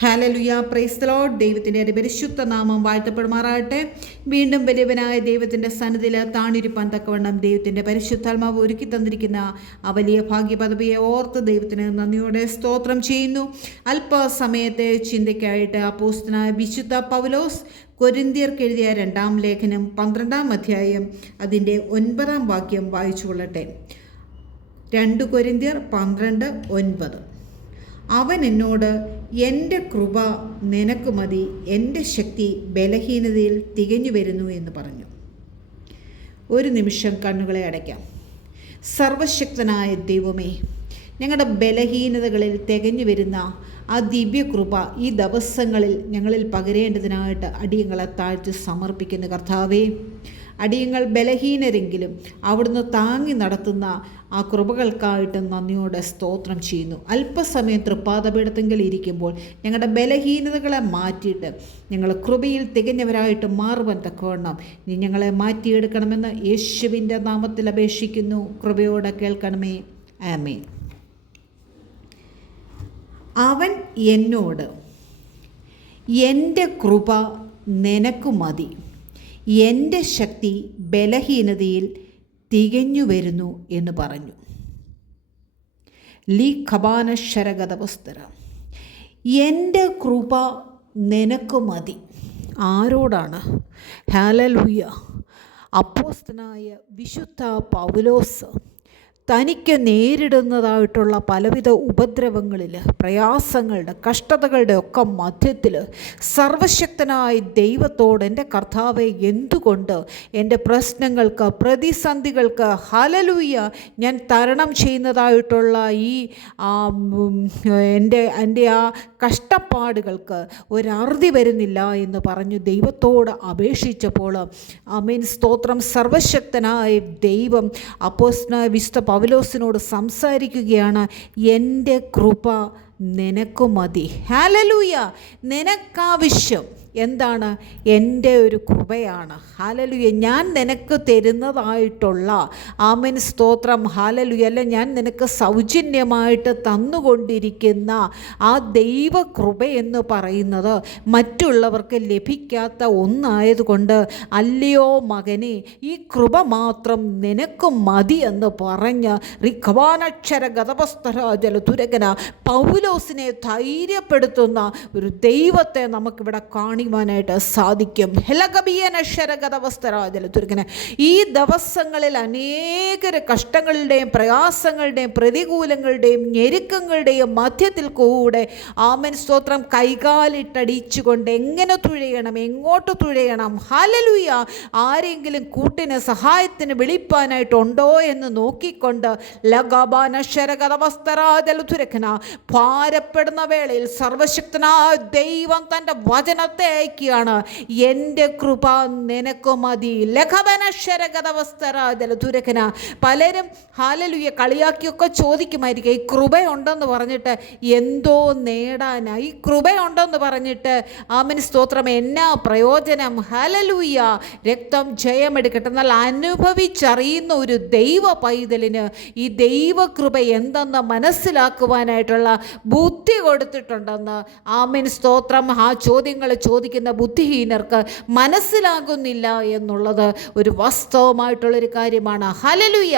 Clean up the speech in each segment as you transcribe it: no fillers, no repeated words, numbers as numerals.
Hallelujah, praise the Lord. ദൈവത്തിൻ്റെ അതിപരിശുദ്ധ നാമം വാഴ്ത്തപ്പെടുമാറാകട്ടെ. വീണ്ടും വലിയവനായ ദൈവത്തിൻ്റെ സന്നിധിയിൽ താണിരിപ്പാൻ തക്കവണ്ണം ദൈവത്തിൻ്റെ പരിശുദ്ധാത്മാവ് ഒരുക്കി തന്നിരിക്കുന്ന ആ വലിയ ഭാഗ്യപദവിയെ ഓർത്ത് ദൈവത്തിന് നന്ദിയോടെ സ്തോത്രം ചെയ്യുന്നു. അല്പസമയത്തെ ചിന്തയ്ക്കായിട്ട് അപ്പോസ്തലനായ വിശുദ്ധ പൗലോസ് കൊരിന്ത്യർക്ക് എഴുതിയ 2-ാം ലേഖനം 12-ാം അധ്യായം അതിൻ്റെ 9-ാം വാക്യം വായിച്ചു കൊള്ളട്ടെ. 2 കൊരിന്ത്യർ 12:9. അവൻ എന്നോട്, എൻ്റെ കൃപ നിനക്ക് മതി, എൻ്റെ ശക്തി ബലഹീനതയിൽ തികഞ്ഞു വരുന്നു എന്ന് പറഞ്ഞു. ഒരു നിമിഷം കണ്ണുകളെ അടയ്ക്കാം. സർവശക്തനായ ദൈവമേ, ഞങ്ങളുടെ ബലഹീനതകളിൽ തികഞ്ഞു വരുന്ന ആ ദിവ്യകൃപ ഈ ദിവസങ്ങളിൽ ഞങ്ങളിൽ പകരേണ്ടതിനായിട്ട് അടിയങ്ങളെ താഴ്ത്തി സമർപ്പിക്കുന്ന കർത്താവേ, അടിയങ്ങൾ ബലഹീനരെങ്കിലും അവിടുന്ന് താങ്ങി നടത്തുന്ന ആ കൃപകൾക്കായിട്ട് നന്ദിയോടെ സ്തോത്രം ചെയ്യുന്നു. അല്പസമയം തൃപ്പാദപീഠത്തിൽ ഇരിക്കുമ്പോൾ ഞങ്ങളുടെ ബലഹീനതകളെ മാറ്റിയിട്ട് ഞങ്ങൾ കൃപയിൽ തികഞ്ഞവരായിട്ട് മാറുവാൻ തക്കവണ്ണം നീ ഞങ്ങളെ മാറ്റിയെടുക്കണമെന്ന് യേശുവിൻ്റെ നാമത്തിൽ അപേക്ഷിക്കുന്നു. കൃപയോടെ കേൾക്കണമേ. ആമേൻ. അവൻ എന്നോട്, എൻ്റെ കൃപ നിനക്ക് മതി, എൻ്റെ ശക്തി ബലഹീനതയിൽ തികഞ്ഞു വരുന്നു എന്ന് പറഞ്ഞു. ലീ ഖബാന ശരഗതവസ്തര. എൻ്റെ കൃപ നിനക്ക് മതി. ആരോടാണ്? ഹല്ലേലൂയ. അപ്പോസ്തലനായ വിശുദ്ധ പൗലോസ് തനിക്ക് നേരിടുന്നതായിട്ടുള്ള പലവിധ ഉപദ്രവങ്ങളിൽ, പ്രയാസങ്ങളുടെ, കഷ്ടതകളുടെ ഒക്കെ മധ്യത്തിൽ സർവശക്തനായ ദൈവത്തോട്, എൻ്റെ കർത്താവെ, എന്തുകൊണ്ട് എൻ്റെ പ്രശ്നങ്ങൾക്ക്, പ്രതിസന്ധികൾക്ക്, ഹല്ലേലൂയ, ഞാൻ തരണം ചെയ്യുന്നതായിട്ടുള്ള ഈ എൻ്റെ ആ കഷ്ടപ്പാടുകൾക്ക് ഒരറുതി വരുന്നില്ല എന്ന് പറഞ്ഞു ദൈവത്തോട് അപേക്ഷിച്ചപ്പോൾ, ആമേൻ, സ്തോത്രം, സർവശക്തനായ ദൈവം അപ്പോസ്തലനായ വിശുദ്ധ പൗലോസിനോട് സംസാരിക്കുകയാണ്. എൻ്റെ കൃപ നിനക്ക് മതി. ഹല്ലേലൂയ. നിനക്കാവശ്യം എന്താണ്? എൻ്റെ ഒരു കൃപയാണ്. ഹല്ലേലൂയ. ഞാൻ നിനക്ക് തരുന്നതായിട്ടുള്ള, ആമേൻ, സ്തോത്രം, ഹല്ലേലൂയ, അല്ല, ഞാൻ നിനക്ക് സൗജന്യമായിട്ട് തന്നുകൊണ്ടിരിക്കുന്ന ആ ദൈവകൃപ എന്ന് പറയുന്നത് മറ്റുള്ളവർക്ക് ലഭിക്കാത്ത ഒന്നായതുകൊണ്ട്, അല്ലയോ മകനെ, ഈ കൃപ മാത്രം നിനക്ക് മതി എന്ന് പറഞ്ഞ് റിഖവാനക്ഷര ഗതവസ്തരാജലതുരകന പൗലോസിനെ ധൈര്യപ്പെടുത്തുന്ന ഒരു ദൈവത്തെ നമുക്കിവിടെ ായിട്ട് സാധിക്കും. ഈ ദിവസങ്ങളിൽ അനേക കഷ്ടങ്ങളുടെയും പ്രയാസങ്ങളുടെയും പ്രതികൂലങ്ങളുടെയും ഞെരുക്കങ്ങളുടെയും മധ്യത്തിൽ കൂടെ, ആമേൻ, സ്തോത്രം, കൈകാലിട്ടടിച്ചുകൊണ്ട് എങ്ങനെ തുഴയണം, എങ്ങോട്ട് തുഴയണം, ഹല്ലേലൂയ, ആരെങ്കിലും കൂട്ടിന് സഹായത്തിന് വിളിപ്പാനായിട്ടുണ്ടോ എന്ന് നോക്കിക്കൊണ്ട് ഭാരപ്പെടുന്ന വേളയിൽ സർവശക്തനായ ദൈവം തൻ്റെ വചനത്തെ അയക്കുകയാണ്. എൻ്റെ കൃപ നിനക്ക് മതി. പലരും ഹല്ലേലൂയ കളിയാക്കിയൊക്കെ ചോദിക്കുമായിരിക്കും, ഈ കൃപയുണ്ടെന്ന് പറഞ്ഞിട്ട് എന്തോ നേടാനാ? ഈ കൃപയുണ്ടെന്ന് പറഞ്ഞിട്ട്, ആമേൻ, സ്തോത്രം, എന്നാ പ്രയോജനം? ഹല്ലേലൂയ. രക്തം ജയമെടുക്കട്ടെ. എന്നാൽ അനുഭവിച്ചറിയുന്ന ഒരു ദൈവ പൈതലിന് ഈ ദൈവകൃപ എന്തെന്ന് മനസ്സിലാക്കുവാനായിട്ടുള്ള ബുദ്ധി കൊടുത്തിട്ടുണ്ടെന്ന്, ആമേൻ, സ്തോത്രം, ആ ചോദ്യങ്ങൾ ചോദിക്കുന്ന ബുദ്ധിഹീനർക്ക് മനസ്സിലാകുന്നില്ല എന്നുള്ളത് ഒരു വാസ്തവമായിട്ടുള്ളൊരു കാര്യമാണ്. ഹല്ലേലൂയ.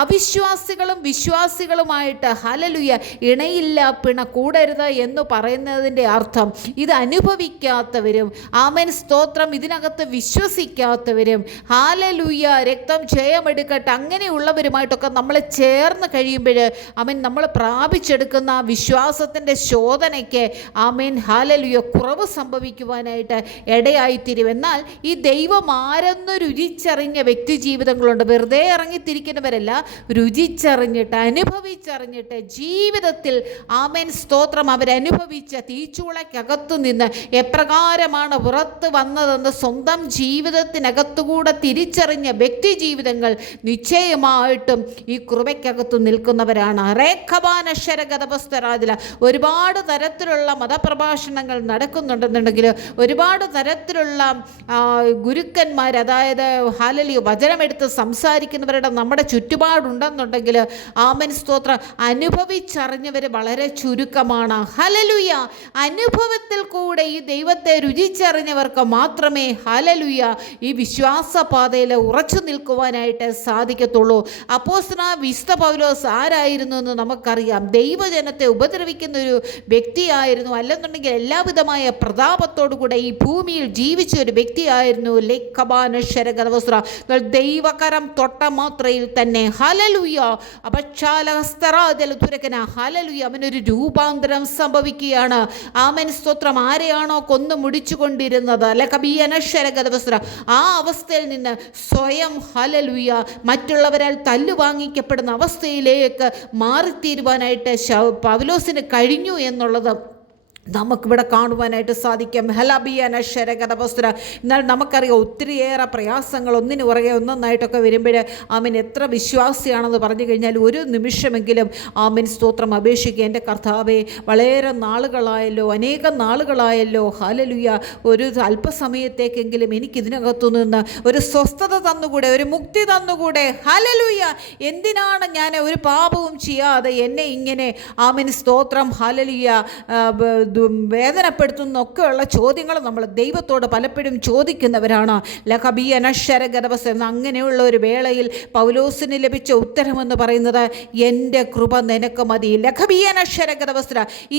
അവിശ്വാസികളും വിശ്വാസികളുമായിട്ട്, ഹല്ലേലൂയ, ഇണയില്ല പിണ കൂടരുത് എന്ന് പറയുന്നതിൻ്റെ അർത്ഥം ഇത് അനുഭവിക്കാത്തവരും, ആമേൻ, സ്തോത്രം, ഇതിനകത്ത് വിശ്വസിക്കാത്തവരും, ഹല്ലേലൂയ, രക്തം ജയമെടുക്കട്ടെ, അങ്ങനെയുള്ളവരുമായിട്ടൊക്കെ നമ്മൾ ചേർന്ന് കഴിയുമ്പോൾ, ആമേൻ, നമ്മൾ പ്രാപിച്ചെടുക്കുന്ന വിശ്വാസത്തിൻ്റെ ശോധനയ്ക്ക്, ആമേൻ, ഹല്ലേലൂയ, കുറവ് സംഭവിക്കുവാനായിട്ട് ഇടയായിത്തീരും. എന്നാൽ ഈ ദൈവം ആരെന്ന് രുചിച്ചറിഞ്ഞ വ്യക്തി ജീവിതങ്ങളുണ്ട്. വെറുതെ ഇറങ്ങിത്തിരിക്കുന്നവരല്ല, രുചിച്ചറിഞ്ഞിട്ട്, അനുഭവിച്ചറിഞ്ഞിട്ട്, ജീവിതത്തിൽ, ആമേൻ, സ്തോത്രം, അവരനുഭവിച്ച തീച്ചൂളയ്ക്കകത്തു നിന്ന് എപ്രകാരമാണ് പുറത്ത് വന്നതെന്ന് സ്വന്തം ജീവിതത്തിനകത്തുകൂടെ തിരിച്ചറിഞ്ഞ വ്യക്തി ജീവിതങ്ങൾ നിശ്ചയമായിട്ടും ഈ കൃപയ്ക്കകത്ത് നിൽക്കുന്നവരാണ്. റേഖബാനക്ഷരഗതപസ്തരാജില ഒരുപാട് തരത്തിലുള്ള മതപ്രഭാഷണങ്ങൾ നടക്കുന്നുണ്ടെന്നുണ്ടെങ്കിൽ, ഒരുപാട് തരത്തിലുള്ള ഗുരുക്കന്മാർ, അതായത് ഹല്ലേലൂയ വചനമെടുത്ത് സംസാരിക്കുന്നവരുടെ നമ്മുടെ ചുറ്റുപാടുണ്ടെന്നുണ്ടെങ്കിൽ, ആമേൻ സ്തോത്രം, അനുഭവിച്ചറിഞ്ഞവർ വളരെ ചുരുക്കമാണ്. ഹല്ലേലൂയ. അനുഭവത്തിൽ കൂടെ ഈ ദൈവത്തെ രുചിച്ചറിഞ്ഞവർക്ക് മാത്രമേ ഹല്ലേലൂയ ഈ വിശ്വാസപാതയിൽ ഉറച്ചു നിൽക്കുവാനായിട്ട് സാധിക്കത്തുള്ളൂ. അപ്പോസ്തലനായ വിശുദ്ധ പൗലോസ് ആരായിരുന്നു എന്ന് നമുക്കറിയാം. ദൈവജനത്തെ ഉപദ്രവിക്കുന്ന ഒരു വ്യക്തിയായിരുന്നു. അല്ലെന്നുണ്ടെങ്കിൽ എല്ലാവിധമായ പ്രതാപത്തോടുകൂടെ ഈ ഭൂമിയിൽ ജീവിച്ച ഒരു വ്യക്തിയായിരുന്നു. ദൈവകരം തൊട്ട മാത്രയിൽ തന്നെ ഹല്ലേലൂയ ഹല്ലേലൂയ അവനൊരു രൂപാന്തരം സംഭവിക്കുകയാണ്. ആമേൻ സ്തോത്രം. ആരെയാണോ കൊന്നു മുടിച്ചുകൊണ്ടിരുന്നത് ആ അവസ്ഥയിൽ നിന്ന് സ്വയം ഹല്ലേലൂയ മറ്റുള്ളവരാൽ തല്ലുവാങ്ങിക്കപ്പെടുന്ന അവസ്ഥയിലേക്ക് മാറിത്തീരുവാനായിട്ട് പൗലോസിന് കഴിഞ്ഞു എന്നുള്ളത് നമുക്കിവിടെ കാണുവാനായിട്ട് സാധിക്കും. എന്നാൽ നമുക്കറിയാം ഒത്തിരിയേറെ പ്രയാസങ്ങൾ ഒന്നിനു പുറകെ ഒന്നൊന്നായിട്ടൊക്കെ വരുമ്പോൾ ആമീൻ എത്ര വിശ്വാസിയാണെന്ന് പറഞ്ഞു കഴിഞ്ഞാൽ ഒരു നിമിഷമെങ്കിലും ആമീൻ സ്തോത്രം അപേക്ഷിക്കുക. എൻ്റെ കർത്താവേ, വളരെ നാളുകളായല്ലോ, അനേകം നാളുകളായല്ലോ, ഹല്ലേലൂയ ഒരു അല്പസമയത്തേക്കെങ്കിലും എനിക്കിതിനകത്തു നിന്ന് ഒരു സ്വസ്ഥത തന്നുകൂടെ, ഒരു മുക്തി തന്നുകൂടെ. ഹല്ലേലൂയ. എന്തിനാണ് ഞാൻ ഒരു പാപവും ചെയ്യാതെ എന്നെ ഇങ്ങനെ ആമീൻ സ്തോത്രം ഹല്ലേലൂയ വേദനപ്പെടുത്തുന്നൊക്കെയുള്ള ചോദ്യങ്ങൾ നമ്മൾ ദൈവത്തോട് പലപ്പോഴും ചോദിക്കുന്നവരാണ്. അങ്ങനെയുള്ള ഒരു വേളയിൽ പൗലോസിന് ലഭിച്ച ഉത്തരമെന്ന് പറയുന്നത് എൻ്റെ കൃപ നിനക്ക് മതി.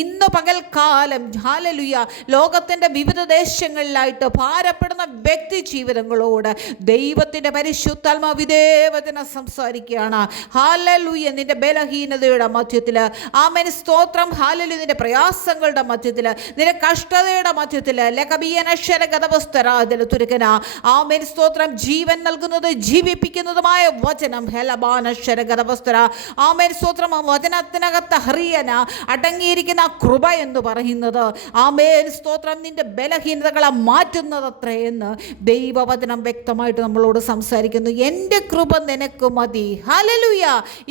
ഇന്ന് പകൽക്കാലം ഹല്ലേലൂയ ലോകത്തിൻ്റെ വിവിധ ദേശങ്ങളിലായിട്ട് ഭാരപ്പെടുന്ന വ്യക്തി ജീവിതങ്ങളോട് ദൈവത്തിൻ്റെ പരിശുദ്ധാത്മാവ് വിദേവചനം സംസാരിക്കുകയാണ്. ഹല്ലേലൂയ. നിന്റെ ബലഹീനതയുടെ മധ്യത്തിൽ ആമേൻ സ്തോത്രം ഹല്ലേലൂയ നിന്റെ പ്രയാസങ്ങളുടെ മധ്യത്തിൽ, നിന്റെ കഷ്ടതയുടെ മധ്യത്തിൽ ആമേൻ സ്തോത്രം ജീവൻ നൽകുന്നത് ജീവിപ്പിക്കുന്നതുമായ വചനം ആമേൻ സ്തോത്രം വചനത്തിനകത്ത് ഹറിയന അടങ്ങിയിരിക്കുന്ന കൃപ എന്ന് പറയുന്നത് ആമേൻ സ്തോത്രം നിന്റെ ബലഹീനതകളെ മാറ്റുന്നതത്രേ എന്ന് ദൈവവചനം വ്യക്തമായിട്ട് നമ്മളോട് സംസാരിക്കുന്നു. എൻ്റെ കൃപ നിനക്ക് മതി. ഹല്ലേലൂയ.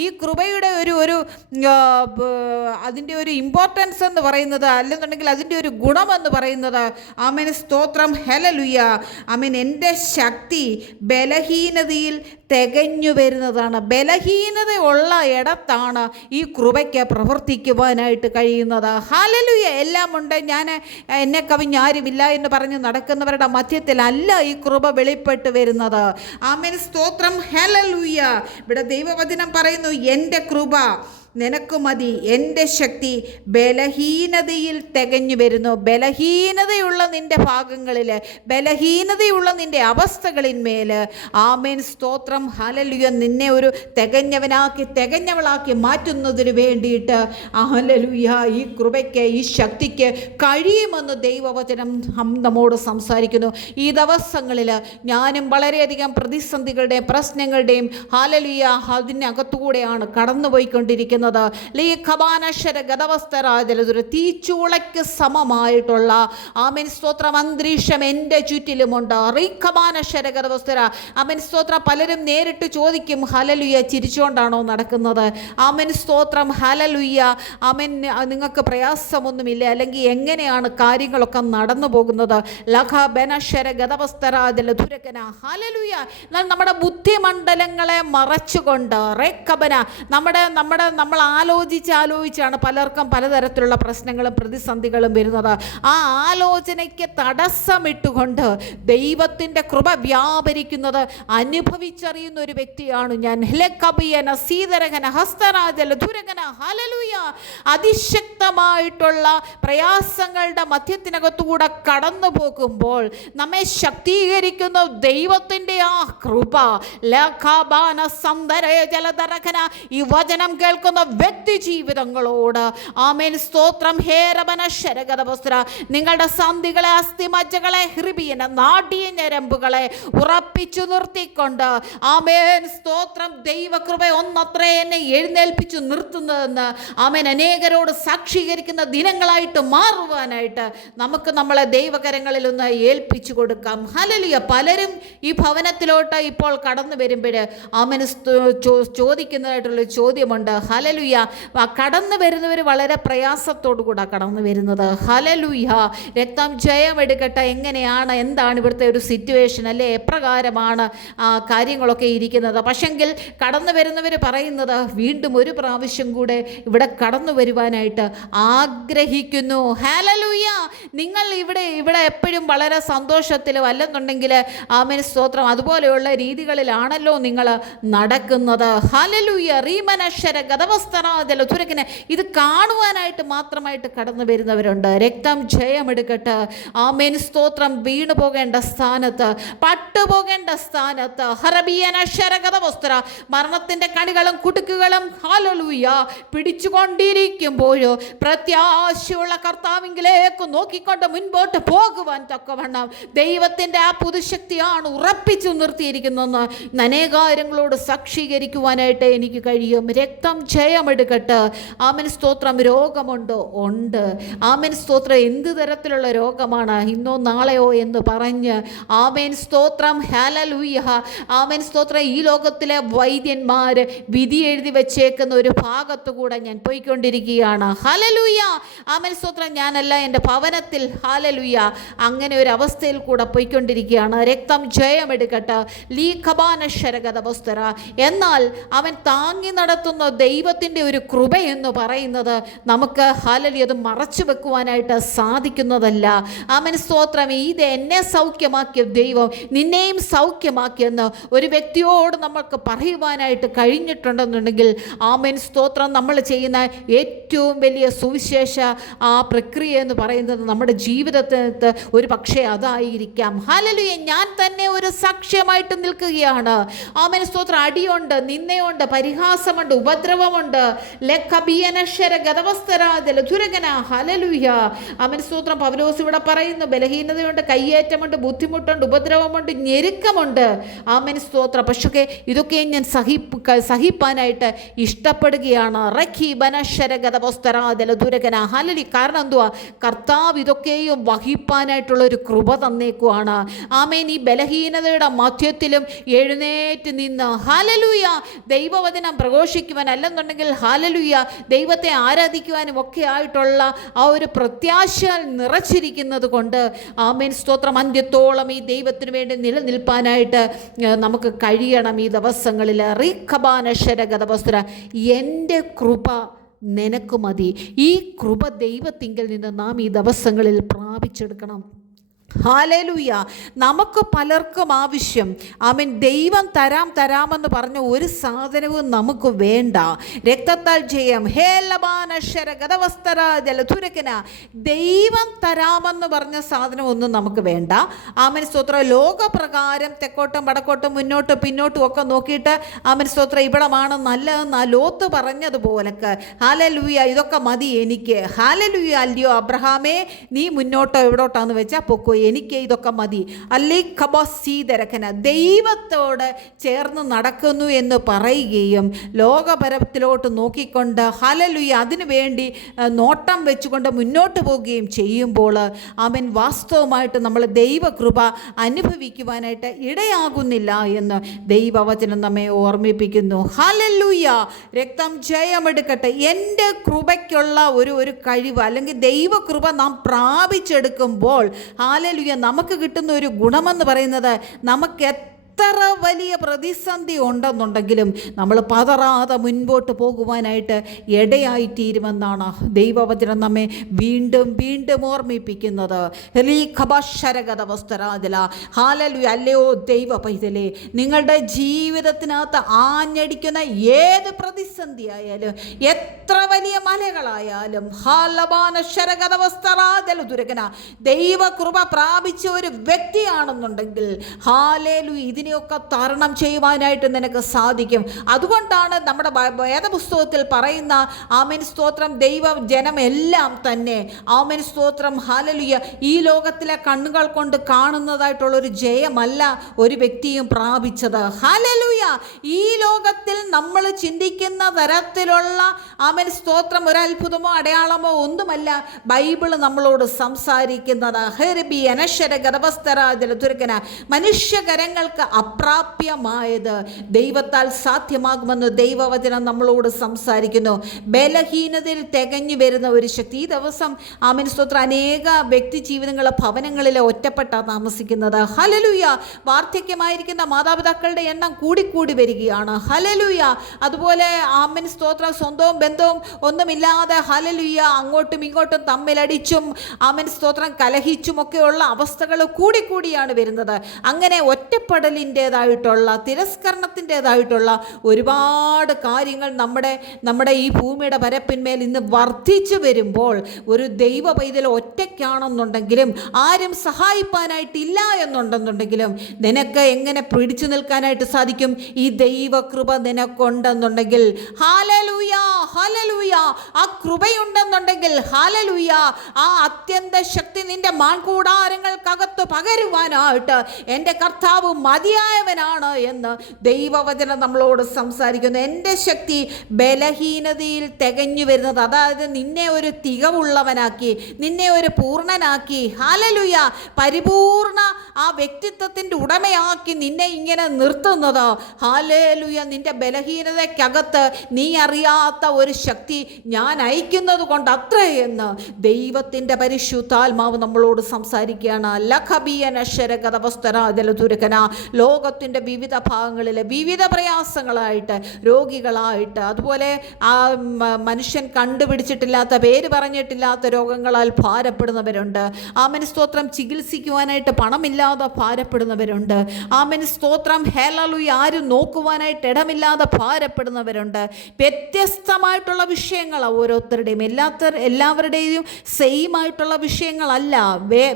ഈ കൃപയുടെ ഒരു അതിൻ്റെ ഒരു ഇമ്പോർട്ടൻസ് എന്ന് പറയുന്നത്, അല്ലെന്നുണ്ടെങ്കിൽ അതിൻ്റെ ഒരു ഗുണമെന്ന് പറയുന്നത് ആമേൻ സ്തോത്രം ഹല്ലേലൂയ ആമേൻ എൻ്റെ ശക്തി ബലഹീനതയിൽ തികഞ്ഞു വരുന്നതാണ്. ബലഹീനതയുള്ള ഇടത്താണ് ഈ കൃപയ്ക്ക് പ്രവർത്തിക്കുവാനായിട്ട് കഴിയുന്നത്. ഹല്ലേലൂയ. എല്ലാം ഉണ്ട്, ഞാൻ എന്നെ കവിഞ്ഞാരുമില്ല എന്ന് പറഞ്ഞ് നടക്കുന്നവരുടെ മധ്യത്തിലല്ല ഈ കൃപ വെളിപ്പെട്ട് വരുന്നത്. ആമേൻ സ്തോത്രം ഹല്ലേലൂയ. ഇവിടെ ദൈവവചനം പറയുന്നു എൻ്റെ കൃപ നിനക്ക് മതി, എൻ്റെ ശക്തി ബലഹീനതയിൽ തികഞ്ഞു വരുന്നു. ബലഹീനതയുള്ള നിൻ്റെ ഭാഗങ്ങളിൽ, ബലഹീനതയുള്ള നിൻ്റെ അവസ്ഥകളിന്മേൽ ആമേൻ സ്തോത്രം ഹല്ലേലൂയ നിന്നെ ഒരു തികഞ്ഞവളാക്കി മാറ്റുന്നതിന് വേണ്ടിയിട്ട് ഹല്ലേലൂയ ഈ കൃപയ്ക്ക് ഈ ശക്തിക്ക് കഴിയുമെന്ന് ദൈവവചനം നമ്മോട് സംസാരിക്കുന്നു. ഈ ദിവസങ്ങളിൽ ഞാനും വളരെയധികം പ്രതിസന്ധികളുടെയും പ്രശ്നങ്ങളുടെയും ഹല്ലേലൂയ അതിനകത്തുകൂടെയാണ് കടന്നുപോയിക്കൊണ്ടിരിക്കുന്നത്. തീച്ചൂളയ്ക്ക് സമമായിട്ടുള്ള ആമേൻ സ്തോത്രം അന്തരീക്ഷം എൻ്റെ ചുറ്റിലുമുണ്ട്. ആമേൻ സ്തോത്രം പലരും നേരിട്ട് ചോദിക്കും, ഹല്ലേലൂയ ചിരിച്ചുകൊണ്ടാണോ നടക്കുന്നത്? ആമേൻ സ്തോത്രം ഹല്ലേലൂയ ആമേൻ നിങ്ങൾക്ക് പ്രയാസമൊന്നുമില്ല, അല്ലെങ്കിൽ എങ്ങനെയാണ് കാര്യങ്ങളൊക്കെ നടന്നു പോകുന്നത്? ഹല്ലേലൂയ. എന്നാൽ നമ്മുടെ ബുദ്ധിമണ്ഡലങ്ങളെ മറച്ചുകൊണ്ട് നമ്മൾ ആലോചിച്ചാണ് പലർക്കും പലതരത്തിലുള്ള പ്രശ്നങ്ങളും പ്രതിസന്ധികളും വരുന്നത്. ആ ആലോചനയ്ക്ക് തടസ്സമിട്ടുകൊണ്ട് ദൈവത്തിൻ്റെ കൃപ വ്യാപരിക്കുന്നത് അനുഭവിച്ചറിയുന്ന ഒരു വ്യക്തിയാണ് ഞാൻ. അതിശക്തമായിട്ടുള്ള പ്രയാസങ്ങളുടെ മധ്യത്തിനകത്തുകൂടെ കടന്നു പോകുമ്പോൾ നമ്മെ ശക്തീകരിക്കുന്ന ദൈവത്തിൻ്റെ ആ കൃപ ഈ വചനം കേൾക്കുന്ന വ്യക്തി ജീവിതങ്ങളോട് ആമേൻ സ്തോത്രം ഹേരവന ശരഗതവസ്ത്ര നിങ്ങളുടെ സന്ധികളെ അസ്ഥിമജ്ജകളെ ഹൃബിയന നാടിയ ഞരമ്പുകളെ ഉറപ്പിച്ചു നിർത്തിക്കൊണ്ട് ആമേൻ സ്തോത്രം ദൈവകൃപ ഒന്നത്രേ എന്നെ എഴുന്നേൽപ്പിച്ചു നിർത്തുന്നതെന്ന് ആമേൻ അനേകരോട് സാക്ഷീകരിക്കുന്ന ദിനങ്ങളായിട്ട് മാറുവാനായിട്ട് നമുക്ക് നമ്മളെ ദൈവകരങ്ങളിൽ ഒന്ന് ഏൽപ്പിച്ചു കൊടുക്കാം. ഹല്ലേലൂയ. പലരും ഈ ഭവനത്തിലോട്ട് ഇപ്പോൾ കടന്നു വരുമ്പോൾ ആമേൻ ചോദിക്കുന്നതായിട്ടുള്ള ചോദ്യമുണ്ട്. ഹല്ലേലൂയ. കടന്നു വരുന്നവർ വളരെ പ്രയാസത്തോടു കൂടെ കടന്നു വരുന്നത്. ഹല്ലേലൂയ. രക്തം ജയമെടുക്കട്ടെ. എങ്ങനെയാണ്, എന്താണ് ഇവിടുത്തെ ഒരു സിറ്റുവേഷൻ അല്ലേ, എപ്രകാരമാണ് കാര്യങ്ങളൊക്കെ ഇരിക്കുന്നത്? പക്ഷെങ്കിൽ കടന്നു വരുന്നവർ പറയുന്നത് വീണ്ടും ഒരു പ്രാവശ്യം കൂടെ ഇവിടെ കടന്നു വരുവാനായിട്ട് ആഗ്രഹിക്കുന്നു. ഹല്ലേലൂയ. നിങ്ങൾ ഇവിടെ എപ്പോഴും വളരെ സന്തോഷത്തിലും അല്ലെന്നുണ്ടെങ്കിൽ ആമേൻ സ്തോത്രം അതുപോലെയുള്ള രീതികളിലാണല്ലോ നിങ്ങൾ നടക്കുന്നത്. ഹല്ലേലൂയ. റീമനശ്വര ഗതവസ്തനാദല തുരക്കിന് ഇത് കാണുവാനായിട്ട് മാത്രമായിട്ട് കടന്നു വരുന്നവരുണ്ട്. രക്തം ജയമെടുക്കട്ടെ. ആമേൻ സ്തോത്രം. വീണു പോകേണ്ട സ്ഥാനത്ത്, പട്ടുപോകേണ്ട സ്ഥാനത്ത്, ഹറബിയനശ്വര ഗതവസ്ത്ര മരണത്തിൻ്റെ കണികളും കുടുക്കുകളും ഹല്ലേലൂയ പിടിച്ചുകൊണ്ടിരിക്കുമ്പോഴോ പ്രത്യാശയുള്ള കർത്താവിങ്കിലേക്ക് നോക്കിക്കൊണ്ട് മുൻപോട്ട് പോകുവാൻ തക്കവണ്ണം ദൈവത്തിൻ്റെ ആ പുതുശക്തിയാണ് ഉറപ്പിച്ചു നിർത്തിയിരിക്കുന്നതെന്ന് അനേകാര്യങ്ങളോട് സാക്ഷീകരിക്കുവാനായിട്ട് എനിക്ക് കഴിയും. രക്തം ജയമെടുക്കട്ടെ. ആമേൻ സ്തോത്രം. രോഗമുണ്ടോ? ഉണ്ട്. ആമേൻ സ്തോത്രം. എന്ത് തരത്തിലുള്ള രോഗമാണ്? ഇന്നോ നാളെയോ എന്ന് പറഞ്ഞ് ആമേൻ സ്തോത്രം ഹല്ലേലൂയ. ആമേൻ സ്തോത്രം. ഈ ലോകത്തിലെ വൈദ്യന്മാർ വിധി എഴുതി വെച്ചേക്കുന്ന ഒരു ഭാഗത്തു കൂടെ ഞാൻ പോയിക്കൊണ്ടിരിക്കുകയാണ്. ഹല്ലേലൂയ. ആമേൻ സ്തോത്രം. ഞാനല്ല, എൻ്റെ ഭവനത്തിൽ ഹല്ലേലൂയ അങ്ങനെ ഒരു അവസ്ഥയിൽ കൂടെ പോയിക്കൊണ്ടിരിക്കുകയാണ്. രക്തം ജയമെടുക്കട്ടെ. ലീഖബാനശരഗതവസ്തര. എന്നാൽ അവൻ താങ്ങി നടത്തുന്ന ദൈവത്തിൻ്റെ ഒരു കൃപയെന്ന് പറയുന്നത് നമുക്ക് ഹല്ലേലൂയ അത് മറച്ചു വെക്കുവാനായിട്ട് സാധിക്കുന്നതല്ല. ആമേൻ സ്തോത്രം. ഇത് എന്നെ സൗഖ്യമാക്കിയ ദൈവം നിന്നെയും സൗഖ്യമാക്കിയെന്ന് ഒരു വ്യക്തിയോട് നമുക്ക് പറയുവാനായിട്ട് കഴിഞ്ഞിട്ടുണ്ടെന്നുണ്ടെങ്കിൽ ആമേൻ സ്തോത്രം നമ്മൾ ചെയ്യുന്ന ഏറ്റവും വലിയ സുവിശേഷ പ്രക്രിയ എന്ന് പറയുന്നത് നമ്മുടെ ജീവിതത്തിൽ ഒരു പക്ഷേ അതായിരിക്കാം. ഹല്ലേലൂയ. ഞാൻ തന്നെ ഒരു സാക്ഷ്യമായിട്ട് നിൽക്കുകയാണ്. ആമേൻ സ്തോത്രം. അടിയുണ്ട്, നിന്നയുണ്ട്, പരിഹാസമുണ്ട്, ഉപദ്രവമുണ്ട്. ഹല്ലേലൂയ. ആമേൻ സ്തോത്രം. പൗലോസ് ഇവിടെ പറയുന്നു ബലഹീനതയുണ്ട്, കയ്യേറ്റമുണ്ട്, ബുദ്ധിമുട്ടുണ്ട്, ഉപദ്രവമുണ്ട്, ഞെരുക്കമുണ്ട്. ആമേൻ സ്തോത്രം. പക്ഷേ ഇതൊക്കെയും ഞാൻ സഹിപ്പാനായിട്ട് ഇഷ്ടപ്പെടുകയാണ്. ഹല്ലേലൂയ. കാരണം എന്തുവാ? കർത്താവ് ഇതൊക്കെയും വഹിപ്പാനായിട്ടുള്ള ഒരു കൃപ തന്നേക്കുവാണ്. ആമേൻ. ഈ ബലഹീനതയുടെ മധ്യത്തിലും എഴുന്നേറ്റ് നിന്ന് ഹല്ലേലൂയ ദൈവവചനം പ്രഘോഷിക്കുവാൻ അല്ലെന്നുണ്ടെങ്കിൽ ഹല്ലേലൂയ ദൈവത്തെ ആരാധിക്കുവാനും ഒക്കെ ആയിട്ടുള്ള ആ ഒരു പ്രത്യാശ നിറച്ചിരിക്കുന്നത് കൊണ്ട് ആമേൻ സ്തോത്രം അന്ത്യത്തോളം ഈ ദൈവത്തിന് വേണ്ടി നിലനിൽപ്പാനായിട്ട് നമുക്ക് കഴിയണം. ഈ ദിവസങ്ങളിൽ റീഖബാനശരഗതവസ്ത്ര എൻ്റെ കൃപ നിനക്ക് മതി. ഈ കൃപ ദൈവത്തിങ്കിൽ നിന്ന് നാം ഈ ദിവസങ്ങളിൽ പ്രാപിച്ചെടുക്കണം. ഹല്ലേലൂയ. നമുക്ക് പലർക്കും ആവശ്യം ആമേൻ ദൈവം തരാമെന്ന് പറഞ്ഞ ഒരു സാധനവും നമുക്ക് വേണ്ട. രക്തത്താൽ ജയം ദൈവം തരാമെന്ന് പറഞ്ഞ സാധനം ഒന്നും നമുക്ക് വേണ്ട. ആമേൻ സ്തോത്രം. ലോകപ്രകാരം തെക്കോട്ടും വടക്കോട്ടും മുന്നോട്ടും പിന്നോട്ടും ഒക്കെ നോക്കിയിട്ട് ആമേൻ സ്തോത്രം ഇവിടമാണ് നല്ലതെന്ന് ലോത്ത് പറഞ്ഞതുപോലൊക്കെ ഹല്ലേലൂയ ഇതൊക്കെ മതി എനിക്ക്. ഹല്ലേലൂയ. അല്ലയോ അബ്രഹാമേ, നീ മുന്നോട്ടോ എവിടോട്ടാന്ന് വെച്ചാൽ പൊക്കോ, എനിക്ക് ഇതൊക്കെ മതി. അല്ലേ ഖബസീതരക്കന ദൈവത്തോട് ചേർന്ന് നടക്കുന്നു എന്ന് പറയുകയും ലോകപരത്തിലോട്ട് നോക്കിക്കൊണ്ട് ഹല്ലേലൂയ അതിനു വേണ്ടി നോട്ടം വെച്ചുകൊണ്ട് മുന്നോട്ട് പോവുകയും ചെയ്യുമ്പോൾ അവൻ വാസ്തവമായിട്ട് നമ്മൾ ദൈവകൃപ അനുഭവിക്കുവാനായിട്ട് ഇടയാകുന്നില്ല എന്ന് ദൈവവചനം നമ്മെ ഓർമ്മിപ്പിക്കുന്നു. ഹല്ലേലൂയ. രക്തം ജയമെടുക്കട്ടെ. എൻ്റെ കൃപയ്ക്കുള്ള ഒരു കഴിവ് അല്ലെങ്കിൽ ദൈവകൃപ നാം പ്രാപിച്ചെടുക്കുമ്പോൾ ഹല്ലേലൂയ നമുക്ക് കിട്ടുന്ന ഒരു ഗുണമെന്ന് പറയുന്നത് നമുക്ക് എത്ര വലിയ പ്രതിസന്ധി ഉണ്ടെന്നുണ്ടെങ്കിലും നമ്മൾ പതറാതെ മുൻപോട്ട് പോകുവാനായിട്ട് ഇടയായിത്തീരുമെന്നാണ് ദൈവവചനം നമ്മെ വീണ്ടും വീണ്ടും ഓർമ്മിപ്പിക്കുന്നത്. ഹല്ലേലൂയ. അല്ലയോ ദൈവ പൈതലേ, നിങ്ങളുടെ ജീവിതത്തിനകത്ത് ആഞ്ഞടിക്കുന്ന ഏത് പ്രതിസന്ധി ആയാലും എത്ര വലിയ മലകളായാലും ദൈവകൃപ പ്രാപിച്ച ഒരു വ്യക്തിയാണെന്നുണ്ടെങ്കിൽ ഹല്ലേലൂയ ഇതിനെയൊക്കെ തരണം ചെയ്യുവാനായിട്ട് നിനക്ക് സാധിക്കും. അതുകൊണ്ടാണ് നമ്മുടെ വേദപുസ്തകത്തിൽ പറയുന്ന ആമേൻ സ്തോത്രം ദൈവ ജനം എല്ലാം തന്നെ ആമേൻ സ്തോത്രം ഹല്ലേലൂയ ഈ ലോകത്തിലെ കണ്ണുകൾ കൊണ്ട് കാണുന്നതായിട്ടുള്ളൊരു ജയമല്ല ഒരു വ്യക്തിയും പ്രാപിച്ചത്. ഹല്ലേലൂയ. ഈ ലോകത്തിൽ നമ്മൾ ചിന്തിക്കുന്ന തരത്തിലുള്ള ആമേൻ സ്തോത്രം ഒരു അത്ഭുതമോ അടയാളമോ ഒന്നുമല്ല ബൈബിൾ നമ്മളോട് സംസാരിക്കുന്നത്. മനുഷ്യകരങ്ങൾക്ക് അപ്രാപ്യമായത് ദൈവത്താൽ സാധ്യമാകുമെന്ന് ദൈവവചനം നമ്മളോട് സംസാരിക്കുന്നു. ബലഹീനതയിൽ തികഞ്ഞു വരുന്ന ഒരു ശക്തി. ഈ ദിവസം ആമേൻ സ്തോത്രം അനേക വ്യക്തി ജീവിതങ്ങളെ ഭവനങ്ങളിൽ ഒറ്റപ്പെട്ടാണ് താമസിക്കുന്നത്. ഹല്ലേലൂയ. വാർദ്ധക്യമായിരിക്കുന്ന മാതാപിതാക്കളുടെ എണ്ണം കൂടിക്കൂടി വരികയാണ്. ഹല്ലേലൂയ. അതുപോലെ ആമേൻ സ്തോത്രം സ്വന്തവും ബന്ധവും ഒന്നുമില്ലാതെ ഹല്ലേലൂയ അങ്ങോട്ടും ഇങ്ങോട്ടും തമ്മിലടിച്ചും ആമേൻ സ്തോത്രം കലഹിച്ചുമൊക്കെയുള്ള അവസ്ഥകൾ കൂടിക്കൂടിയാണ് വരുന്നത്. അങ്ങനെ ഒറ്റപ്പെടലിൻ്റേതായിട്ടുള്ള തിരസ്കരണത്തിൻ്റേതായിട്ടുള്ള ഒരുപാട് കാര്യങ്ങൾ നമ്മുടെ ഈ ഭൂമിയുടെ പരപ്പിന്മേൽ ഇന്ന് വർദ്ധിച്ചു വരുമ്പോൾ ഒരു ദൈവ പൈതൽ ഒറ്റയ്ക്കാണെന്നുണ്ടെങ്കിലും ആരും സഹായിപ്പാനായിട്ടില്ല എന്നുണ്ടെന്നുണ്ടെങ്കിലും നിനക്ക് എങ്ങനെ പിടിച്ചു നിൽക്കാനായിട്ട് സാധിക്കും? ഈ ദൈവകൃപ നിനക്കുണ്ടെന്നുണ്ടെങ്കിൽ ഹല്ലേലൂയ, ഹല്ലേലൂയ. ആ കൃപയുണ്ടെന്നുണ്ടെങ്കിൽ ഹല്ലേലൂയ, ആ അത്യന്ത ശക്തി നിന്റെ മാൻകൂടാരങ്ങൾക്കകത്ത് പകരുവാനായിട്ട് എൻ്റെ കർത്താവ് മതിയായവനാണ് എന്ന് ദൈവവചനം നമ്മളോട് സംസാരിക്കുന്നു. എൻ്റെ ശക്തി ബലഹീനതയിൽ തികഞ്ഞു വരുന്നത്, അതായത് നിന്നെ ഒരു തികവുള്ളവനാക്കി, നിന്നെ ഒരു പൂർണ്ണനാക്കി, ഹല്ലേലൂയ, പരിപൂർണ ആ വ്യക്തിത്വത്തിൻ്റെ ഉടമയാക്കി നിന്നെ ഇങ്ങനെ നിർത്തുന്നത്. ഹല്ലേലൂയ. നിന്റെ ബലഹീനതയ്ക്കകത്ത് നീ അറിയാത്ത ഒരു ശക്തി ഞാൻ അയക്കുന്നത് കൊണ്ട് അത്രേ എന്ന് ദൈവത്തിൻ്റെ പരിശുദ്ധാത്മാവ് നമ്മളോട് സംസാരിക്കുകയാണ്. ലോകത്തിൻ്റെ വിവിധ ഭാഗങ്ങളിലെ വിവിധ പ്രയാസങ്ങളായിട്ട്, രോഗികളായിട്ട്, അതുപോലെ ആ മനുഷ്യൻ കണ്ടുപിടിച്ചിട്ടില്ലാത്ത, പേര് പറഞ്ഞിട്ടില്ലാത്ത രോഗങ്ങളാൽ ഭാരപ്പെടുന്നവരുണ്ട്. ആമേൻ സ്തോത്രം. ചികിത്സിക്കുവാനായിട്ട് പണമില്ലാതെ ഭാരപ്പെടുന്നവരുണ്ട്. ആമേൻ സ്തോത്രം. ഹല്ലേലൂയ. ആരും നോക്കുവാനായിട്ട് ഇടമില്ലാതെ ഭാരപ്പെടുന്നവരുണ്ട്. വ്യത്യസ്തമായിട്ടുള്ള വിഷയങ്ങളാണ് ഓരോരുത്തരുടെയും. എല്ലാവരുടെയും സെയിം ആയിട്ടുള്ള വിഷയങ്ങളല്ല,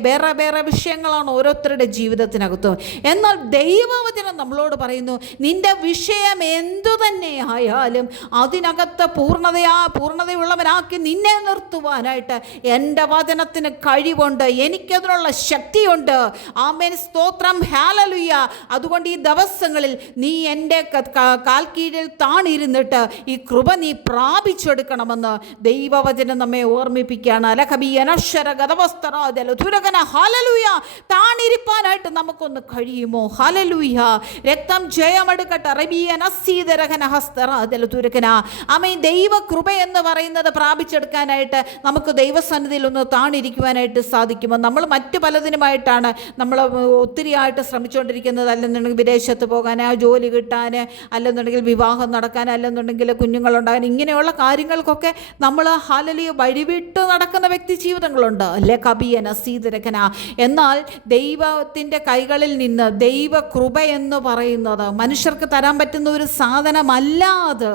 വേറെ വേറെ വിഷയങ്ങളാണ് ഓരോരുത്തരുടെ ജീവിതത്തിനകത്തും. എന്നാൽ ദൈവവചനം നമ്മളോട് പറയുന്നു, നിന്റെ വിഷയം എന്തു തന്നെ ആയാലും അതിനകത്ത് പൂർണ്ണതയുള്ളവനാക്കി നിന്നെ നിർത്തുവാനായിട്ട് എൻ്റെ വചനത്തിന് കഴിവുണ്ട്, എനിക്കതിനുള്ള ശക്തിയുണ്ട്. ആമേൻ സ്തോത്രം. ഹല്ലേലൂയ. അതുകൊണ്ട് ഈ ദിവസങ്ങളിൽ നീ എൻ്റെ കാൽക്കീഴിൽ താണിരുന്നിട്ട് ഈ കൃപ നീ പ്രാപിച്ചെടുക്കണമെന്ന് ദൈവവചനം നമ്മെ ഓർമ്മിപ്പിക്കുകയാണ്. താണിരിപ്പാനായിട്ട് നമുക്കൊന്ന് കഴിയുമോ? ഹല്ലേലൂയ. രക്തം ജയമെടുക്കട്ടെ. ആമേൻ. ദൈവ കൃപ എന്ന് പറയുന്നത് പ്രാപിച്ചെടുക്കാനായിട്ട് നമുക്ക് ദൈവസന്നിധിയിൽ ഒന്ന് താണിരിക്കുവാനായിട്ട് സാധിക്കുമോ? നമ്മൾ മറ്റു പലതിനുമായിട്ടാണ് നമ്മൾ ഒത്തിരിയായിട്ട് ശ്രമിച്ചുകൊണ്ടിരിക്കുന്നത്. അല്ലെന്നുണ്ടെങ്കിൽ വിദേശത്ത് പോകാൻ, ജോലി കിട്ടാൻ, അല്ലെന്നുണ്ടെങ്കിൽ വിവാഹം നടക്കാൻ, അല്ലെന്നുണ്ടെങ്കിൽ കുഞ്ഞുങ്ങളുണ്ടാകാൻ, ഇങ്ങനെയുള്ള കാര്യങ്ങൾക്കൊക്കെ നമ്മൾ ഹല്ലേലൂയ വഴിവിട്ട് നടക്കുന്ന വ്യക്തി ജീവിതങ്ങളുണ്ട്. എന്നാൽ ദൈവത്തിൻ്റെ കൈകളിൽ നിന്ന് ദൈവ കൃപ എന്ന് പറയുന്നത് മനുഷ്യർക്ക് തരാൻ പറ്റുന്ന ഒരു സാധനമല്ലാതെ,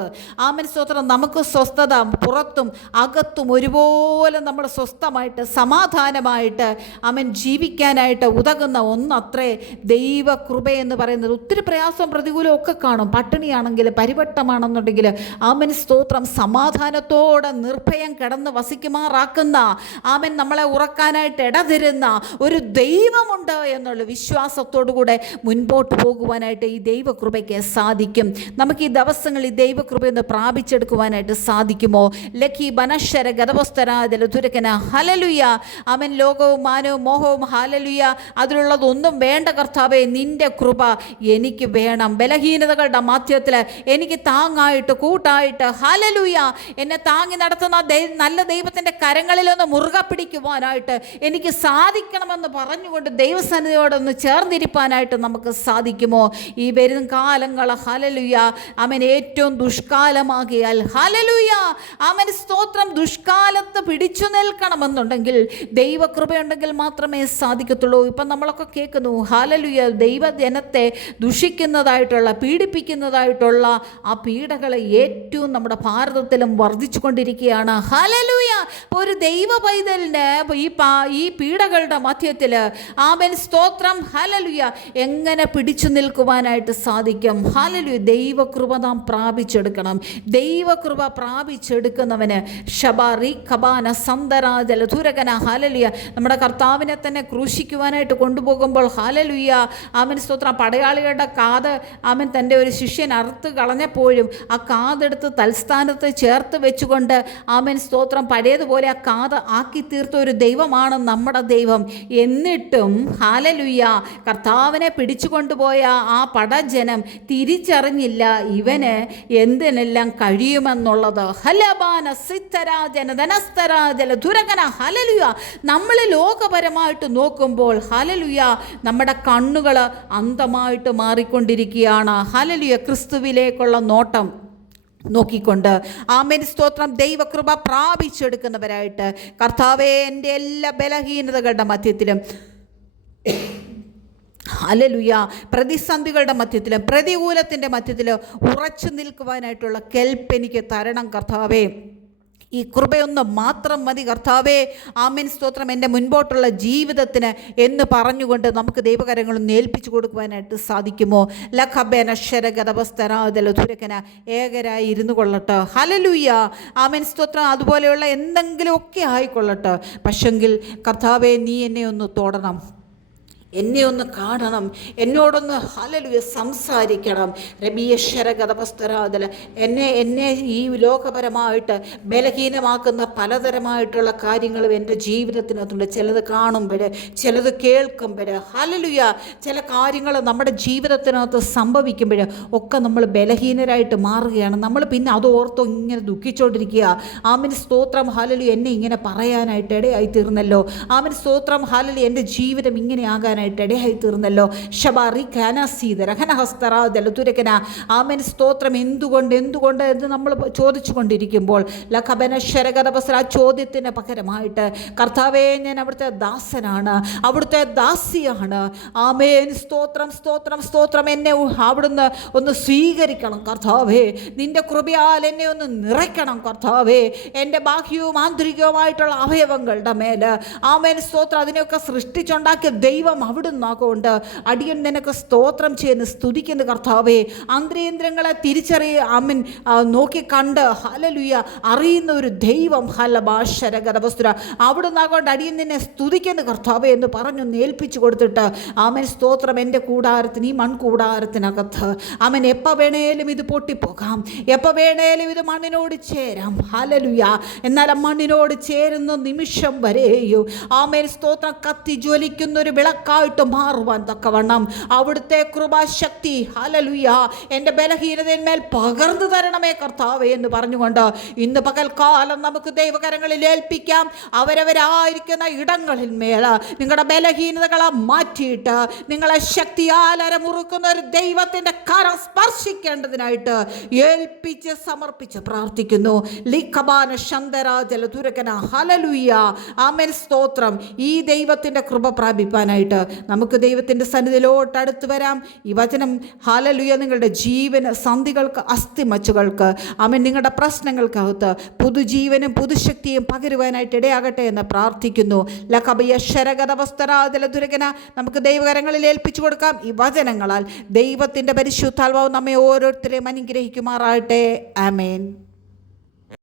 ആമേൻ സ്തോത്രം, നമുക്ക് സ്വസ്ഥത പുറത്തും അകത്തും ഒരുപോലെ നമ്മൾ സ്വസ്ഥമായിട്ട് സമാധാനമായിട്ട് ആമേൻ ജീവിക്കാനായിട്ട് ഉതകുന്ന ഒന്നത്രേ ദൈവ കൃപ എന്ന് പറയുന്നത്. ഒത്തിരി പ്രയാസവും പ്രതികൂലവും ഒക്കെ കാണും. പട്ടിണിയാണെങ്കിൽ, പരിവട്ടമാണെന്നുണ്ടെങ്കിൽ ആമേൻ സ്തോത്രം, സമാധാനത്തോടെ നിർഭയം കിടന്ന് വസിക്കുമാറാക്കുന്ന, ആമേൻ നമ്മളെ ഉറക്കാനായിട്ട് ഇടതരുന്ന ഒരു ദൈവമുണ്ട് എന്നുള്ള വിശ്വാസത്തോടുകൂടെ മുൻപോട്ട് പോകുവാനായിട്ട് ഈ ദൈവകൃപയ്ക്ക് സാധിക്കും. നമുക്ക് ഈ ദിവസങ്ങളിൽ ഈ ദൈവകൃപയൊന്ന് പ്രാപിച്ചെടുക്കുവാനായിട്ട് സാധിക്കുമോ? ലഖി ബനശ്വര ഗതവസ്തരാദുരക്കന. ഹല്ലേലൂയ. ആമേൻ. ലോകവും മാനവും മോഹവും ഹല്ലേലൂയ അതിലുള്ളതൊന്നും വേണ്ട കർത്താവേ, നിൻ്റെ കൃപ എനിക്ക് വേണം. ബലഹീനതകളുടെ മധ്യത്തിൽ എനിക്ക് താങ്ങായിട്ട്, കൂട്ടായിട്ട്, ഹല്ലേലൂയ, എന്നെ താങ്ങി നടത്തുന്ന നല്ല ദൈവത്തിൻ്റെ കരങ്ങളിലൊന്ന് മുറുകെ പിടിക്കുവാനായിട്ട് എനിക്ക് സാധിക്കണമെന്ന് പറഞ്ഞുകൊണ്ട് ദൈവസന്നിധിയോടൊന്ന് ചേർന്നിരിപ്പാനായിട്ട് നമുക്ക് സാധിക്കുമോ? ഈ വരും കാലങ്ങൾ ഹല്ലേലൂയ ആമേൻ ഏറ്റവും ദുഷ്കാലമാകിയാൽ, ഹല്ലേലൂയ ആമേൻ സ്തോത്രം, ദുഷ്കാലത്ത് പിടിച്ചു നിൽക്കണമെന്നുണ്ടെങ്കിൽ ദൈവകൃപയുണ്ടെങ്കിൽ മാത്രമേ സാധിക്കത്തുള്ളൂ. ഇപ്പം നമ്മളൊക്കെ കേൾക്കുന്നു, ഹല്ലേലൂയ, ദൈവജനത്തെ ദുഷിക്കുന്നതായിട്ടുള്ള, പീഡിപ്പിക്കുന്നതായിട്ടുള്ള ആ പീഡകൾ ഏറ്റവും നമ്മുടെ ഭാരതത്തിലും വർദ്ധിച്ചു കൊണ്ടിരിക്കുകയാണ്. ഹല്ലേലൂയ. ഒരു ദൈവ പൈതലിന് ഈ പീഡകളുടെ മധ്യത്തിൽ ആമേൻ സ്തോത്രം, ഹല്ലേലൂയ, എങ്ങനെ പിടിച്ചു നിൽക്കുവാനായിട്ട് സാധിക്കും? ഹല്ലേലൂയ. ദൈവകൃപ നാം പ്രാപിച്ചെടുക്കണം. ദൈവകൃപ പ്രാപിച്ചെടുക്കുന്നവന് ഷബാറി കബാന സന്തരാജല ദുരകന. ഹല്ലേലൂയ. നമ്മുടെ കർത്താവിനെ തന്നെ ക്രൂശിക്കുവാനായിട്ട് കൊണ്ടുപോകുമ്പോൾ ഹല്ലേലൂയ ആമേൻ സ്തോത്രം, പടയാളികളുടെ കാത് ആമേൻ തൻ്റെ ഒരു ശിഷ്യൻ അറുത്ത് കളഞ്ഞപ്പോഴും ആ കാതെടുത്ത് തൽസ്ഥാനത്ത് ചേർത്ത് വെച്ചുകൊണ്ട് ആമേൻ സ്തോത്രം പഴയതുപോലെ ആ കാത് ആക്കി തീർത്ത ഒരു ദൈവമാണ് നമ്മുടെ ദൈവം. എന്നിട്ടും ഹല്ലേലൂയ കർത്താവിനെ പിടിച്ചു പിടിച്ചുകൊണ്ടുപോയ ആ പടജനം തിരിച്ചറിഞ്ഞില്ല ഇവന് എന്തിനെല്ലാം കഴിയുമെന്നുള്ളത്. ഹലബാന സിത്തരാജന ധനസ്തരാജല ദുരകന. ഹലലുയ, നമ്മൾ ലോകപരമായിട്ട് നോക്കുമ്പോൾ ഹലലുയ നമ്മുടെ കണ്ണുകൾ അന്ധമായിട്ട് മാറിക്കൊണ്ടിരിക്കുകയാണ്. ഹലലുയ, ക്രിസ്തുവിലേക്കുള്ള നോട്ടം നോക്കിക്കൊണ്ട് ആമേൻ സ്തോത്രം ദൈവകൃപ പ്രാപിച്ചെടുക്കുന്നവരായിട്ട് കർത്താവേ എൻ്റെ എല്ലാ ബലഹീനതകളുടെ മധ്യത്തിലും ഹല്ലേലൂയ പ്രതിസന്ധികളുടെ മധ്യത്തിലും പ്രതികൂലത്തിൻ്റെ മധ്യത്തിലും ഉറച്ചു നിൽക്കുവാനായിട്ടുള്ള കെൽപ്പ് എനിക്ക് തരണം കർത്താവേ. ഈ കൃപയൊന്ന് മാത്രം മതി കർത്താവേ. ആമേൻ സ്തോത്രം എൻ്റെ മുൻപോട്ടുള്ള ജീവിതത്തിന് എന്ന് പറഞ്ഞുകൊണ്ട് നമുക്ക് ദൈവകരങ്ങളൊന്ന് ഏൽപ്പിച്ചു കൊടുക്കുവാനായിട്ട് സാധിക്കുമോ? ലഖബേനശ്വരഗതപസ്തരാദലധുരകന ഏകരായി ഇരുന്നു കൊള്ളട്ടെ. ഹല്ലേലൂയ. ആമേൻ സ്തോത്രം അതുപോലെയുള്ള എന്തെങ്കിലുമൊക്കെ ആയിക്കൊള്ളട്ടെ. പക്ഷെങ്കിൽ കർത്താവേ നീ എന്നെ ഒന്ന് തൊടണം, എന്നെ ഒന്ന് കാണണം, എന്നോടൊന്ന് ഹല്ലേലൂയ സംസാരിക്കണം. രബിയശ്വരഗതപസ്തരാദല എന്നെ ഈ ലോകപരമായിട്ട് ബലഹീനമാക്കുന്ന പലതരമായിട്ടുള്ള കാര്യങ്ങളും എൻ്റെ ജീവിതത്തിനകത്തുണ്ട്. ചിലത് കാണുമ്പോൾ, ചിലത് കേൾക്കുമ്പോൾ, ഹല്ലേലൂയ ചില കാര്യങ്ങൾ നമ്മുടെ ജീവിതത്തിനകത്ത് സംഭവിക്കുമ്പോൾ ഒക്കെ നമ്മൾ ബലഹീനരായിട്ട് മാറുകയാണ്. നമ്മൾ പിന്നെ അത് ഓർത്തോ ഇങ്ങനെ ദുഃഖിച്ചുകൊണ്ടിരിക്കുക. ആമേൻ സ്തോത്രം ഹല്ലേലൂയ എന്നെ ഇങ്ങനെ പറയാനായിട്ട് ഇടയായി തീർന്നല്ലോ. ആമേൻ സ്തോത്രം ഹല്ലേലൂയ എൻ്റെ ജീവിതം ഇങ്ങനെ ആകാനായിട്ട് ഇടയായി തീർന്നല്ലോ. ഷബാറി ഖനസീതരഹനഹസ്തരാദലതുരകന. ആമേൻ സ്തോത്രം എന്തുകൊണ്ട് എന്ന് നമ്മൾ ചോദിച്ചു കൊണ്ടിരിക്കുമ്പോൾ ലഖബനശ്വരഗതപസ്ര ആ ചോദ്യത്തിന് പകരമായിട്ട് കർത്താവേ ഞാൻ അവിടുത്തെ ദാസനാണ്, അവിടുത്തെ ദാസിയാണ്. ആമേൻ സ്തോത്രം സ്തോത്രം സ്തോത്രം എന്നെ അവിടുന്ന് ഒന്ന് സ്വീകരിക്കണം കർത്താവേ. നിൻ്റെ കൃപയാൽ എന്നെ ഒന്ന് നിറയ്ക്കണം കർത്താവേ. എൻ്റെ ബാഹ്യവും ആന്തരികവുമായിട്ടുള്ള അവയവങ്ങളുടെ മേൽ ആമേൻ സ്തോത്രം അതിനെയൊക്കെ സൃഷ്ടിച്ചുണ്ടാക്കിയ ദൈവം അവിടുന്നാകൊണ്ട് അടിയൻ നിനക്ക് സ്തോത്രം ചെയ്യുന്നു, സ്തുതിക്കുന്നു കർത്താവേ. അന്തരേന്ദ്രങ്ങളെ ആമേൻ നോക്കിക്കണ്ട് ഹല്ലേലൂയ അറിയുന്ന ഒരു ദൈവം ഹലഭാഷരഗതവസ്തുര അവിടുന്നാകൊണ്ട് അടിയൻ നിന്നെ സ്തുതിക്കുന്നു കർത്താവേ എന്ന് പറഞ്ഞു ഏൽപ്പിച്ചു കൊടുത്തിട്ട് ആമേൻ സ്തോത്രം എൻ്റെ കൂടാരത്തിന് ഈ മൺകൂടാരത്തിനകത്ത് ആമേൻ എപ്പോൾ വേണേലും ഇത് പൊട്ടിപ്പോകാം, എപ്പോൾ വേണേലും ഇത് മണ്ണിനോട് ചേരാം. ഹല്ലേലൂയ. എന്നാൽ ആ മണ്ണിനോട് ചേരുന്ന നിമിഷം വരെയോ ആമേൻ സ്തോത്രം കത്തി ജ്വലിക്കുന്ന ഒരു വിളക്കായിട്ട് മാറുവാൻ തക്കവണ്ണം അവിടുത്തെ കൃപാശക്തി ഹല്ലേലൂയ എൻ്റെ ബലഹീനതന്മേൽ പകർന്നു തരണമേ കർത്താവേ എന്ന് പറഞ്ഞുകൊണ്ട് ഇന്ന് പകൽക്കാലം നമുക്ക് ദൈവകരങ്ങളിൽ ഏൽപ്പിക്കാം. അവരവരായിരിക്കുന്ന ഇടങ്ങളിൽ മേൽ നിങ്ങളുടെ ബലഹീനതകളെ മാറ്റിയിട്ട് നിങ്ങളെ ശക്തിയാൽ അരമുറുക്കുന്ന ഒരു ദൈവത്തിൻ്റെ കരം സ്പർശിക്കേണ്ടതിനായിട്ട് ഏൽപ്പിച്ച് സമർപ്പിച്ച് പ്രാർത്ഥിക്കുന്നു. ലിഖബാന ശന്തരാജല ദുരകന. ഹല്ലേലൂയ. ആമേൻ സ്തോത്രം. ഈ ദൈവത്തിൻ്റെ കൃപ പ്രാപിപ്പാനായിട്ട് നമുക്ക് ദൈവത്തിൻ്റെ സന്നിധിയിലോട്ട് അടുത്ത് വരാം. ഈ വചനം ഹല്ലേലൂയ നിങ്ങളുടെ ജീവന സന്ധികൾക്ക് അസ്ഥിമച്ചുകൾക്ക് ആമേൻ നിങ്ങളുടെ പ്രശ്നങ്ങൾക്കകത്ത് പുതുജീവനും പുതുശക്തിയും പകരുവാനായിട്ട് ഇടയാകട്ടെ എന്ന് പ്രാർത്ഥിക്കുന്നു. ലഖബയശ്വരഗതവസ്തരാദലധുരകന. നമുക്ക് ദൈവകരങ്ങളിൽ ഏൽപ്പിച്ചു കൊടുക്കാം. ഈ വചനങ്ങളാൽ ദൈവത്തിൻ്റെ പരിശുദ്ധാത്മാവ് നമ്മെ ഓരോരുത്തരെയും അനുഗ്രഹിക്കുമാറാകട്ടെ. ആമേൻ.